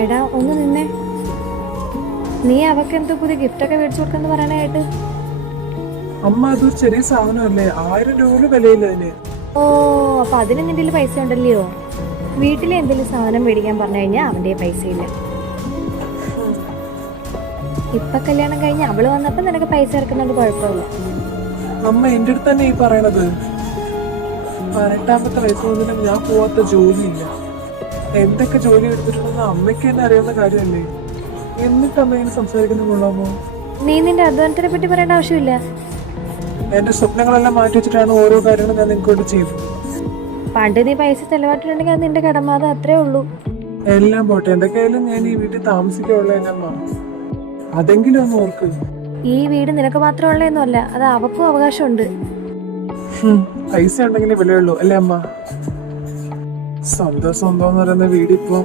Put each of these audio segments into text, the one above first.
എടാ ഒന്ന് നിന്നെ. നീ അവക്ക് എന്തോ പുതിയ ഗിഫ്റ്റൊക്കെ മേടിച്ചു കൊടുക്കെന്ന് പറയാനായിട്ട്. അമ്മ അതൊരു ചെറിയ സാധനമല്ലേ, 1000 രൂപ വിലയില്ല അതിന്. ഓ, അപ്പൊ അതിന് നിന്റെ പൈസ ഉണ്ടല്ലയോ? വീട്ടിലെ എന്തെങ്കിലും സാധനം മേടിക്കാൻ പറഞ്ഞു കഴിഞ്ഞാൽ അവന്റെ പൈസ ഇല്ല. ഇപ്പൊ കല്യാണം കഴിഞ്ഞ് അവള് വന്നപ്പോ നിനക്ക് പൈസ ഇറക്കുന്നുണ്ട്, കുഴപ്പമില്ല. അമ്മ എന്റെ അടുത്ത് തന്നെ ഈ പറയണത്. 18-ാമത്തെ വയസ്സ് മുതലും ഞാൻ പോവാത്ത ജോലിയില്ല. എന്തൊക്കെ ജോലി എടുത്തിട്ടുണ്ടെന്ന് അമ്മയ്ക്ക് തന്നെ അറിയാവുന്ന കാര്യമല്ലേ. എന്നിട്ട് അമ്മ ഇങ്ങനെ സംസാരിക്കുന്നത് കൊള്ളാമോ? നീ നിന്റെ അധ്വാനത്തിനെ പറ്റി പറയേണ്ട ആവശ്യമില്ല. എന്റെ സ്വപ്നങ്ങളെല്ലാം മാറ്റി വെച്ചിട്ടാണ് ഓരോ കാര്യങ്ങളും ഞാൻ നിങ്ങൾക്ക് വേണ്ടി ചെയ്തത്. പണ്ട് നീ പൈസ ചെലവായിട്ടുണ്ടെങ്കിൽ അത് നിന്റെ കടമാത, അത്രേ ഉള്ളൂ. എല്ലാം പോട്ടെ, എന്തൊക്കെയായാലും ഞാൻ ഈ വീട്ടിൽ താമസിക്കാനുള്ളതല്ലമ്മ. അതെങ്കിലും ഒന്ന് ഓർക്ക്. ഈ വീട് നിനക്ക് മാത്രമുള്ളതൊന്നുമല്ല, അത് അവക്കും അവകാശമുണ്ട്. പൈസ ഉണ്ടെങ്കിലേ വിലയുള്ളൂ അല്ലേ അമ്മ? സ്വന്തം എന്ന് പറയുന്ന വീടിപ്പോ.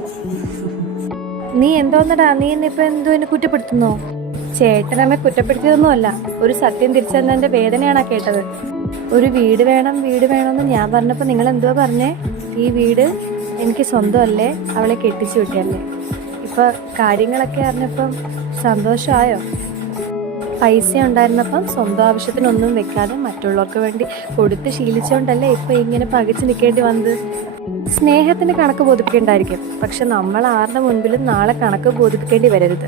നീ എന്തോന്നടാ, നീ ഇന്നിപ്പോ എന്തോ എന്നെ കുറ്റപ്പെടുത്തുന്നോ? ചേട്ടനമ്മെ കുറ്റപ്പെടുത്തിയതൊന്നുമല്ല, ഒരു സത്യം തിരിച്ചറിഞ്ഞതിന്റെ വേദനയാണ് കേട്ടത്. ഒരു വീട് വേണം എന്ന് ഞാൻ പറഞ്ഞപ്പോ നിങ്ങൾ എന്തോ പറഞ്ഞേ? ഈ വീട് എനിക്ക് സ്വന്തമല്ലേ, അവളെ കെട്ടിച്ചു വിട്ടല്ലേ. ഇപ്പൊ കാര്യങ്ങളൊക്കെ അറിഞ്ഞപ്പം സന്തോഷമായോ? പൈസ ഉണ്ടായിരുന്നപ്പം സ്വന്തം ആവശ്യത്തിനൊന്നും വെക്കാതെ മറ്റുള്ളവർക്ക് വേണ്ടി കൊടുത്ത് ശീലിച്ചുകൊണ്ടല്ലേ ഇപ്പൊ ഇങ്ങനെ പകച്ചു നിൽക്കേണ്ടി വന്നത്. സ്നേഹത്തിന് കണക്ക് ബോധിപ്പിക്കേണ്ടായിരിക്കും, പക്ഷെ നമ്മൾ ആരുടെ മുൻപിലും നാളെ കണക്ക് ബോധിപ്പിക്കേണ്ടി വരരുത്.